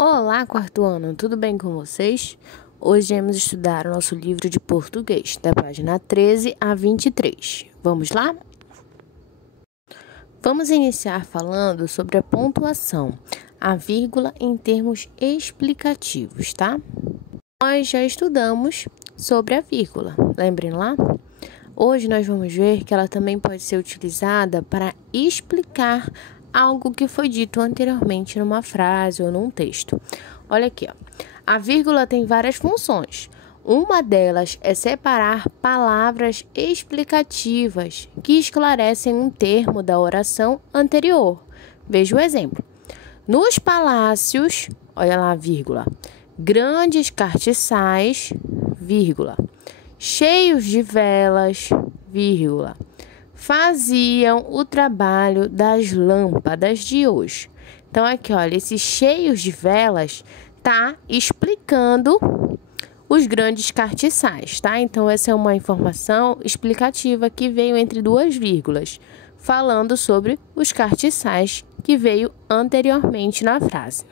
Olá, quarto ano, tudo bem com vocês? Hoje vamos estudar o nosso livro de português, da página 13 a 23. Vamos lá? Vamos iniciar falando sobre a pontuação, a vírgula em termos explicativos, tá? Nós já estudamos sobre a vírgula, lembrem lá? Hoje nós vamos ver que ela também pode ser utilizada para explicar algo que foi dito anteriormente numa frase ou num texto. Olha aqui, ó. A vírgula tem várias funções. Uma delas é separar palavras explicativas que esclarecem um termo da oração anterior. Veja o exemplo. Nos palácios, olha lá a vírgula, grandes castiçais, vírgula, cheios de velas, vírgula, faziam o trabalho das lâmpadas de hoje. Então, aqui, olha, esses cheios de velas tá explicando os grandes castiçais, tá? Então, essa é uma informação explicativa que veio entre duas vírgulas, falando sobre os castiçais que veio anteriormente na frase.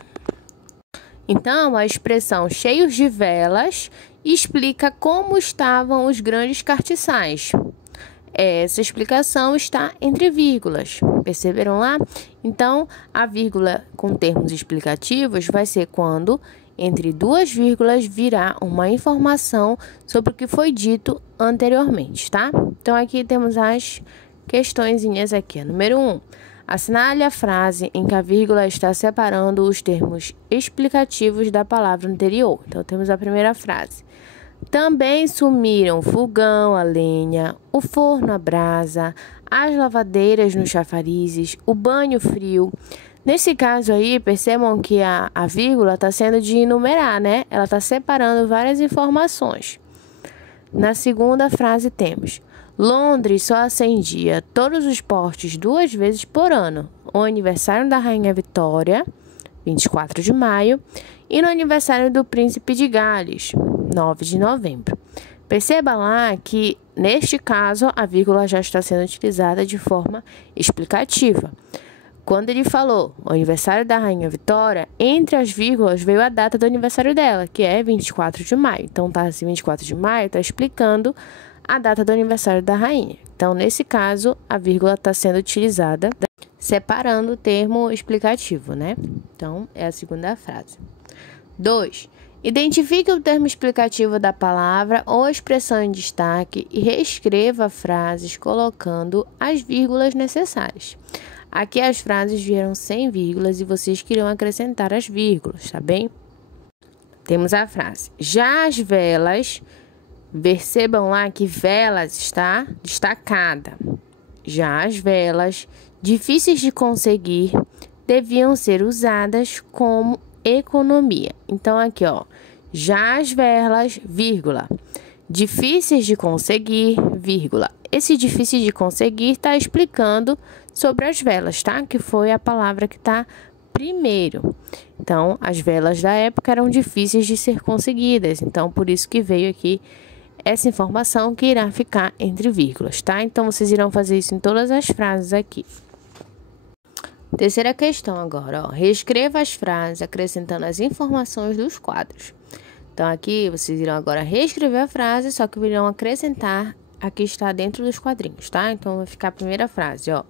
Então, a expressão cheios de velas explica como estavam os grandes castiçais. Essa explicação está entre vírgulas, perceberam lá? Então, a vírgula com termos explicativos vai ser quando entre duas vírgulas virá uma informação sobre o que foi dito anteriormente, tá? Então, aqui temos as questõezinhas aqui. Número 1. Assinale a frase em que a vírgula está separando os termos explicativos da palavra anterior. Então, temos a primeira frase. Também sumiram o fogão, a lenha, o forno a brasa, as lavadeiras nos chafarizes, o banho frio. Nesse caso aí, percebam que a vírgula está sendo de enumerar, né? Ela está separando várias informações. Na segunda frase temos: Londres só acendia todos os postes 2 vezes por ano. O aniversário da Rainha Vitória, 24 de maio, e no aniversário do Príncipe de Gales, 9 de novembro. Perceba lá que, neste caso, a vírgula já está sendo utilizada de forma explicativa. Quando ele falou o aniversário da Rainha Vitória, entre as vírgulas veio a data do aniversário dela, que é 24 de maio. Então, tá assim, 24 de maio está explicando a data do aniversário da rainha. Então, nesse caso, a vírgula está sendo utilizada separando o termo explicativo, né? Então, é a segunda frase. 2. Identifique o termo explicativo da palavra ou expressão em destaque e reescreva frases colocando as vírgulas necessárias. Aqui as frases vieram sem vírgulas e vocês queriam acrescentar as vírgulas, tá bem? Temos a frase: já as velas, percebam lá que velas está destacada. Já as velas, difíceis de conseguir, deviam ser usadas como economia. Então, aqui, ó, já as velas, vírgula, difíceis de conseguir, vírgula. Esse difícil de conseguir está explicando sobre as velas, tá? Que foi a palavra que está primeiro. Então, as velas da época eram difíceis de ser conseguidas. Então, por isso que veio aqui essa informação que irá ficar entre vírgulas, tá? Então, vocês irão fazer isso em todas as frases aqui. Terceira questão agora, ó. Reescreva as frases acrescentando as informações dos quadros. Então, aqui vocês irão agora reescrever a frase, só que irão acrescentar a que está dentro dos quadrinhos, tá? Então, vai ficar a primeira frase, ó.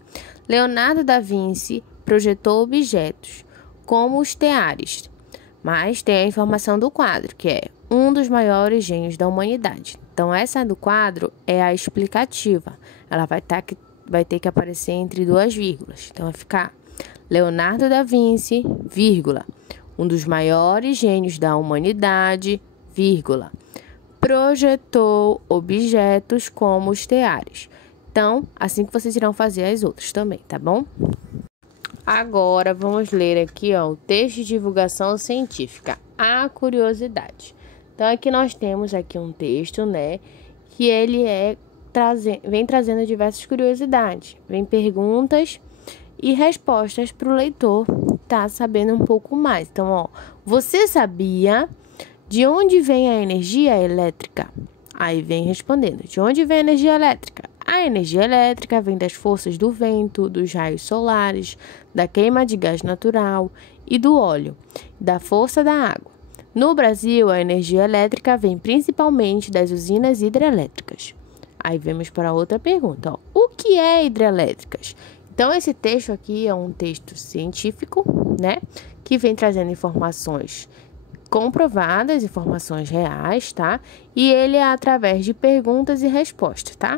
Leonardo da Vinci projetou objetos, como os teares. Mas tem a informação do quadro, que é um dos maiores gênios da humanidade. Então, essa do quadro é a explicativa. Ela vai ter que aparecer entre duas vírgulas. Então, vai ficar Leonardo da Vinci, vírgula, um dos maiores gênios da humanidade, vírgula, projetou objetos como os teares. Então, assim que vocês irão fazer as outras também, tá bom? Agora, vamos ler aqui, ó, o texto de divulgação científica, a curiosidade. Então, aqui nós temos aqui um texto, né, que ele vem trazendo diversas curiosidades, vem perguntas e respostas para o leitor tá sabendo um pouco mais. Então, ó, você sabia de onde vem a energia elétrica? Aí vem respondendo, de onde vem a energia elétrica? A energia elétrica vem das forças do vento, dos raios solares, da queima de gás natural e do óleo, da força da água. No Brasil, a energia elétrica vem principalmente das usinas hidrelétricas. Aí vamos para outra pergunta. Ó. O que é hidrelétricas? Então, esse texto aqui é um texto científico, né? Que vem trazendo informações comprovadas, informações reais, tá? E ele é através de perguntas e respostas, tá?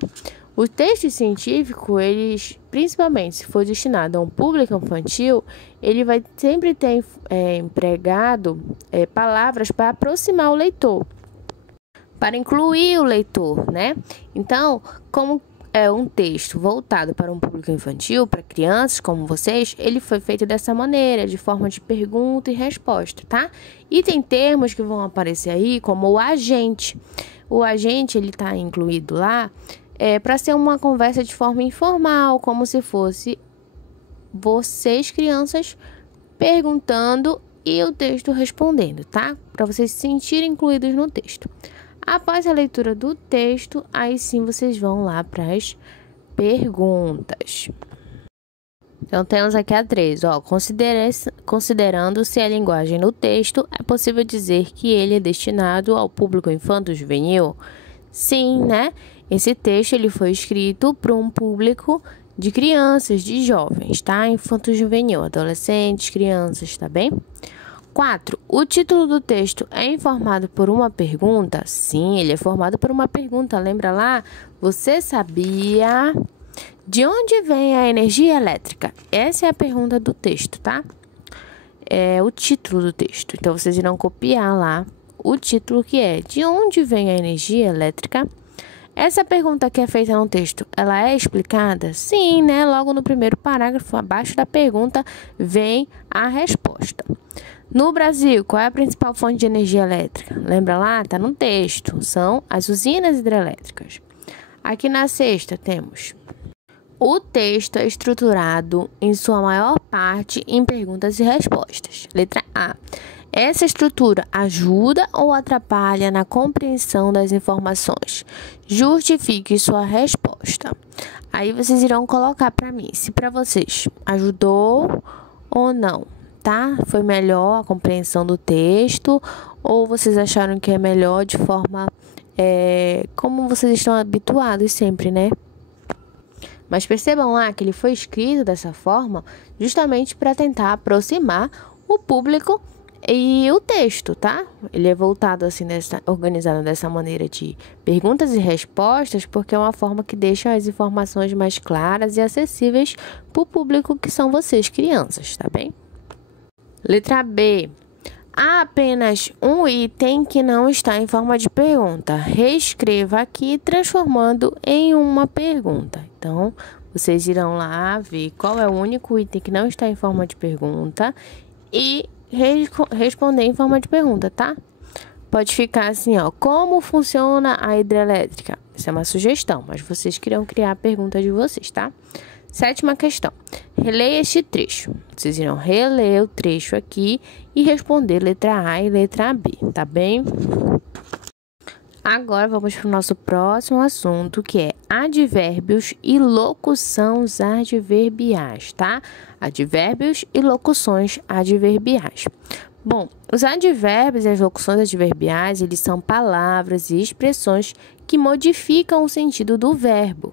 O texto científico, eles, principalmente se for destinado a um público infantil, ele vai sempre ter empregado palavras para aproximar o leitor, para incluir o leitor, né? Então, como é um texto voltado para um público infantil, para crianças como vocês, ele foi feito dessa maneira, de forma de pergunta e resposta, tá? E tem termos que vão aparecer aí, como o agente. O agente, ele tá incluído lá para ser uma conversa de forma informal, como se fosse vocês, crianças, perguntando e o texto respondendo, tá? Para vocês se sentirem incluídos no texto. Após a leitura do texto, aí sim vocês vão lá para as perguntas. Então, temos aqui a 3. Considerando-se a linguagem no texto, é possível dizer que ele é destinado ao público infanto-juvenil? Sim, né? Esse texto ele foi escrito para um público de crianças, de jovens, tá? Infanto-juvenil, adolescentes, crianças, tá bem? 4. O título do texto é informado por uma pergunta? Sim, ele é formado por uma pergunta. Lembra lá? Você sabia de onde vem a energia elétrica? Essa é a pergunta do texto, tá? É o título do texto. Então, vocês irão copiar lá o título que é de onde vem a energia elétrica? Essa pergunta que é feita no texto, ela é explicada? Sim, né? Logo no primeiro parágrafo, abaixo da pergunta, vem a resposta. No Brasil, qual é a principal fonte de energia elétrica? Lembra lá? Está no texto. São as usinas hidrelétricas. Aqui na sexta temos: o texto é estruturado, em sua maior parte, em perguntas e respostas. Letra A. Essa estrutura ajuda ou atrapalha na compreensão das informações? Justifique sua resposta. Aí vocês irão colocar para mim, se para vocês ajudou ou não. Tá? Foi melhor a compreensão do texto ou vocês acharam que é melhor de forma como vocês estão habituados sempre, né? Mas percebam lá que ele foi escrito dessa forma justamente para tentar aproximar o público e o texto, tá? Ele é voltado assim, organizado dessa maneira de perguntas e respostas, porque é uma forma que deixa as informações mais claras e acessíveis para o público que são vocês, crianças, tá bem? Letra B. Há apenas um item que não está em forma de pergunta. Reescreva aqui, transformando em uma pergunta. Então, vocês irão lá ver qual é o único item que não está em forma de pergunta e responder em forma de pergunta, tá? Pode ficar assim, ó. Como funciona a hidrelétrica? Essa é uma sugestão, mas vocês queriam criar a pergunta de vocês, tá? 7ª questão. Releia este trecho. Vocês irão reler o trecho aqui e responder letra A e letra B, tá bem? Agora vamos para o nosso próximo assunto, que é advérbios e locuções adverbiais, tá? Advérbios e locuções adverbiais. Bom, os advérbios e as locuções adverbiais, eles são palavras e expressões que modificam o sentido do verbo,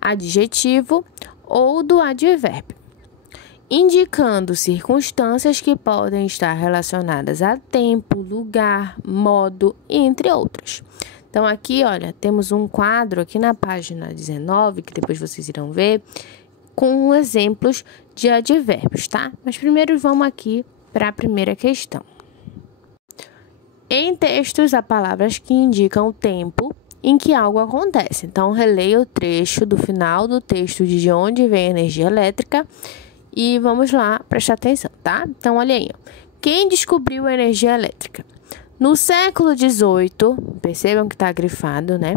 adjetivo ou do advérbio, indicando circunstâncias que podem estar relacionadas a tempo, lugar, modo, entre outras. Então, aqui, olha, temos um quadro aqui na página 19, que depois vocês irão ver, com exemplos de advérbios, tá? Mas primeiro vamos aqui para a primeira questão. Em textos, há palavras que indicam o tempo em que algo acontece. Então, releia o trecho do final do texto de onde vem a energia elétrica e vamos lá prestar atenção, tá? Então, olha aí. Quem descobriu a energia elétrica? No século XVIII, percebam que está grifado, né?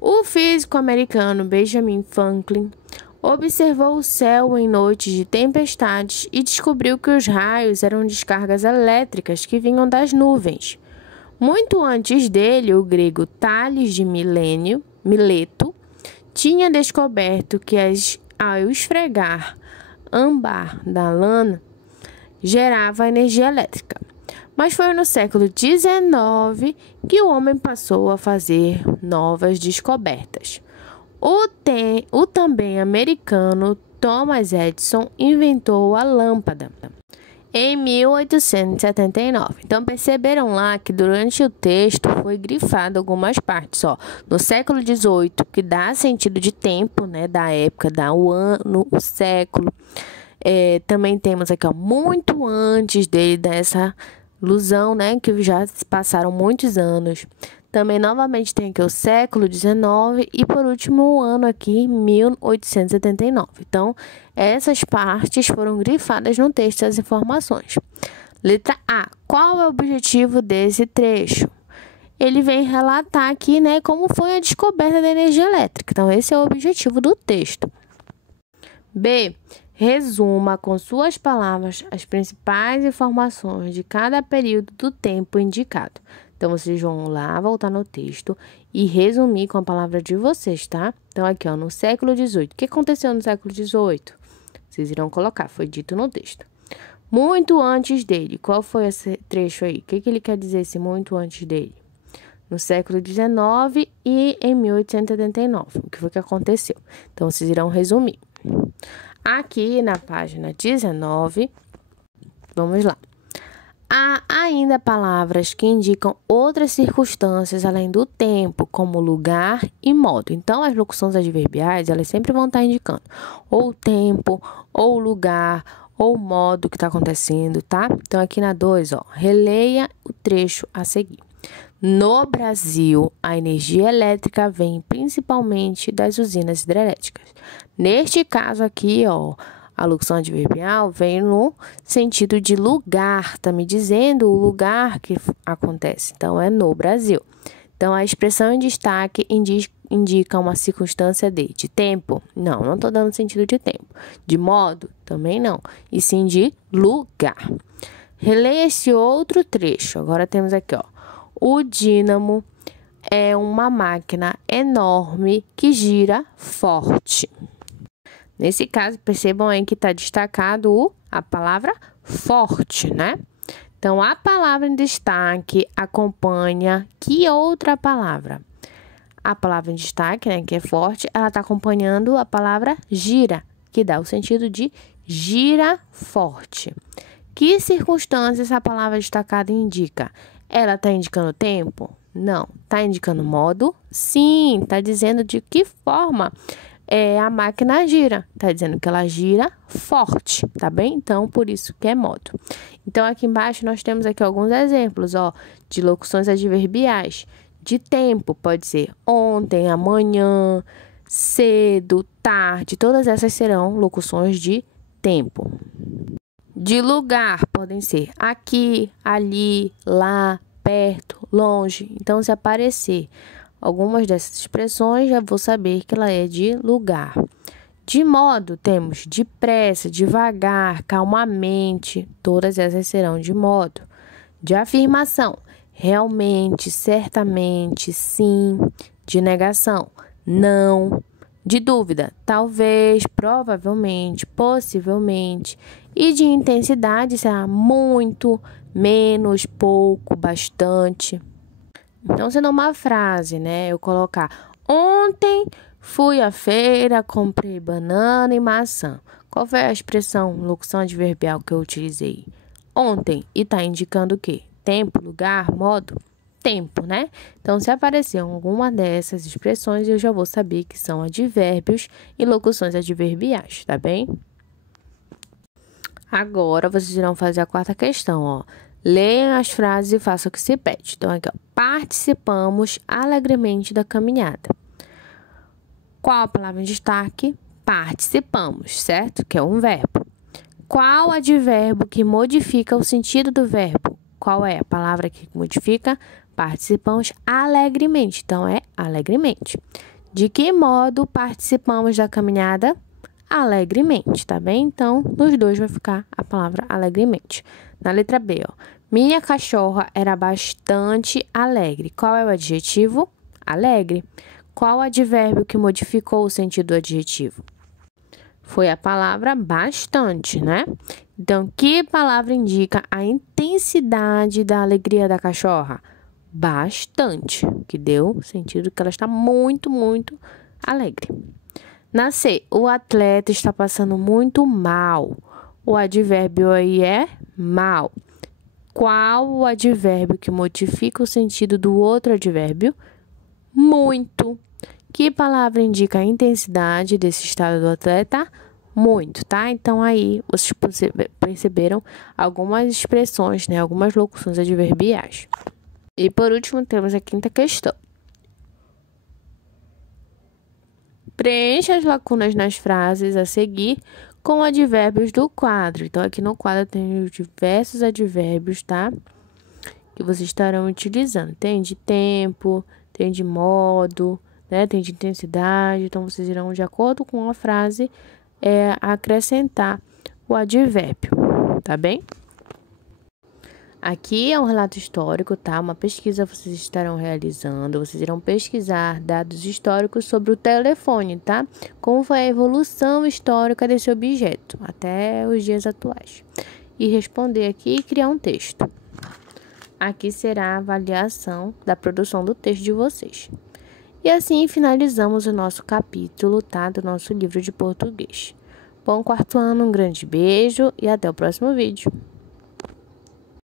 O físico americano Benjamin Franklin observou o céu em noites de tempestades e descobriu que os raios eram descargas elétricas que vinham das nuvens. Muito antes dele, o grego Tales de Mileto tinha descoberto que ao esfregar âmbar da lã gerava energia elétrica. Mas foi no século XIX que o homem passou a fazer novas descobertas. O também americano Thomas Edison inventou a lâmpada em 1879. Então, perceberam lá que durante o texto foi grifado algumas partes, ó. No século XVIII, que dá sentido de tempo, né, da época, dá o ano, o século. Também temos aqui, ó, muito antes dele, dessa ilusão, né, que já se passaram muitos anos. Também, novamente, tem aqui o século XIX e, por último, o ano aqui, 1879. Então, essas partes foram grifadas no texto das informações. Letra A. Qual é o objetivo desse trecho? Ele vem relatar aqui, né, como foi a descoberta da energia elétrica. Então, esse é o objetivo do texto. B. Resuma com suas palavras as principais informações de cada período do tempo indicado. Então, vocês vão lá, voltar no texto e resumir com a palavra de vocês, tá? Então, aqui, ó, no século XVIII. O que aconteceu no século XVIII? Vocês irão colocar, foi dito no texto. Muito antes dele. Qual foi esse trecho aí? O que ele quer dizer, esse muito antes dele? No século XIX e em 1879. O que foi que aconteceu? Então, vocês irão resumir. Aqui na página 19, vamos lá. Há ainda palavras que indicam outras circunstâncias além do tempo, como lugar e modo. Então, as locuções adverbiais, elas sempre vão estar indicando ou o tempo, ou o lugar, ou o modo que está acontecendo, tá? Então, aqui na 2, ó, releia o trecho a seguir. No Brasil, a energia elétrica vem principalmente das usinas hidrelétricas. Neste caso aqui, ó, a locução adverbial vem no sentido de lugar, tá me dizendo o lugar que acontece. Então, é no Brasil. Então, a expressão em destaque indica uma circunstância de tempo? Não estou dando sentido de tempo. De modo? Também não. E sim de lugar. Releia esse outro trecho. Agora temos aqui, ó. O dínamo é uma máquina enorme que gira forte. Nesse caso, percebam aí que está destacado a palavra forte, né? Então, a palavra em destaque acompanha que outra palavra? A palavra em destaque, né, que é forte, ela está acompanhando a palavra gira, que dá o sentido de gira forte. Que circunstância essa palavra destacada indica? Ela está indicando tempo? Não. Está indicando modo? Sim. Está dizendo de que forma a máquina gira. Está dizendo que ela gira forte, tá bem? Então, por isso que é modo. Então, aqui embaixo nós temos aqui alguns exemplos, ó, de locuções adverbiais. De tempo, pode ser ontem, amanhã, cedo, tarde. Todas essas serão locuções de tempo. De lugar, podem ser aqui, ali, lá, perto, longe. Então, se aparecer algumas dessas expressões, já vou saber que ela é de lugar. De modo, temos depressa, devagar, calmamente. Todas essas serão de modo. De afirmação, realmente, certamente, sim. De negação, não. De dúvida, talvez, provavelmente, possivelmente. E de intensidade será muito, menos, pouco, bastante. Então, sendo uma frase, né? Eu colocar: ontem fui à feira, comprei banana e maçã. Qual foi a expressão, locução adverbial que eu utilizei? Ontem. E tá indicando o quê? Tempo, lugar, modo? Tempo, né? Então, se aparecer alguma dessas expressões, eu já vou saber que são advérbios e locuções adverbiais, tá bem? Agora, vocês irão fazer a quarta questão, ó. Leiam as frases e façam o que se pede. Então, aqui, ó. Participamos alegremente da caminhada. Qual a palavra em destaque? Participamos, certo? Que é um verbo. Qual advérbio que modifica o sentido do verbo? Qual é a palavra que modifica? Participamos alegremente. Então, é alegremente. De que modo participamos da caminhada? Alegremente, tá bem? Então, nos dois vai ficar a palavra alegremente. Na letra B, ó. Minha cachorra era bastante alegre. Qual é o adjetivo? Alegre. Qual advérbio que modificou o sentido do adjetivo? Foi a palavra bastante, né? Então, que palavra indica a intensidade da alegria da cachorra? Bastante, que deu sentido que ela está muito, muito alegre. Na C, o atleta está passando muito mal. O advérbio aí é mal. Qual o advérbio que modifica o sentido do outro advérbio? Muito. Que palavra indica a intensidade desse estado do atleta? Muito, tá? Então, aí, vocês perceberam algumas expressões, né? Algumas locuções adverbiais. E, por último, temos a quinta questão. Preencha as lacunas nas frases a seguir com advérbios do quadro. Então, aqui no quadro tem os diversos advérbios, tá? Que vocês estarão utilizando. Tem de tempo, tem de modo, né? Tem de intensidade. Então, vocês irão, de acordo com a frase, acrescentar o advérbio, tá bem? Aqui é um relato histórico, tá? Uma pesquisa vocês estarão realizando. Vocês irão pesquisar dados históricos sobre o telefone, tá? Como foi a evolução histórica desse objeto até os dias atuais. E responder aqui e criar um texto. Aqui será a avaliação da produção do texto de vocês. E assim finalizamos o nosso capítulo, tá? Do nosso livro de português. Bom quarto ano, um grande beijo e até o próximo vídeo.